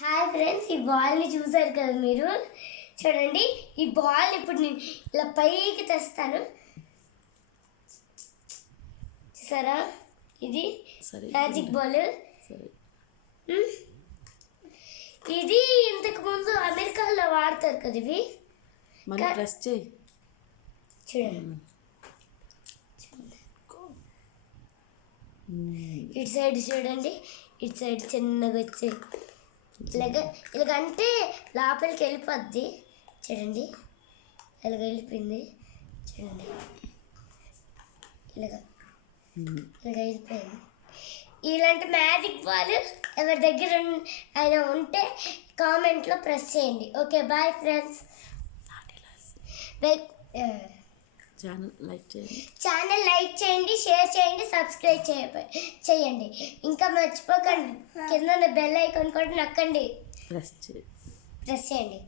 Hi friends, ఈ బాల్ని చూసారు కదా మీరు. చూడండి, ఈ బాల్ ఇప్పుడు నేను ఇలా పైకి తెస్తాను. చూసారా, ఇది మ్యాజిక్ బాల్. ఇది ఇంతకు ముందు అమెరికాలో వాడతారు కదా ఇవి. చూడండి, ఇటు సైడ్ చూడండి, ఇటు సైడ్ చిన్నగా వచ్చి ఇలాగంటే లోపలికి వెళ్ళిపోద్ది. చూడండి, ఇలాగ వెళ్ళిపోయింది. చూడండి, ఇలాగ వెళ్ళిపోయింది. ఇలాంటి మ్యాజిక్ బాల్ ఎవరి దగ్గర అయినా ఉంటే కామెంట్లో ప్రెస్ చేయండి. Okay, bye friends. Channel like చేయండి, షేర్ చేయండి, సబ్స్క్రైబ్ చేయండి. ఇంకా మర్చిపోకండి, కింద బెల్ ఐకాన్ కూడా నొక్కండి, ప్రెస్ చేయండి.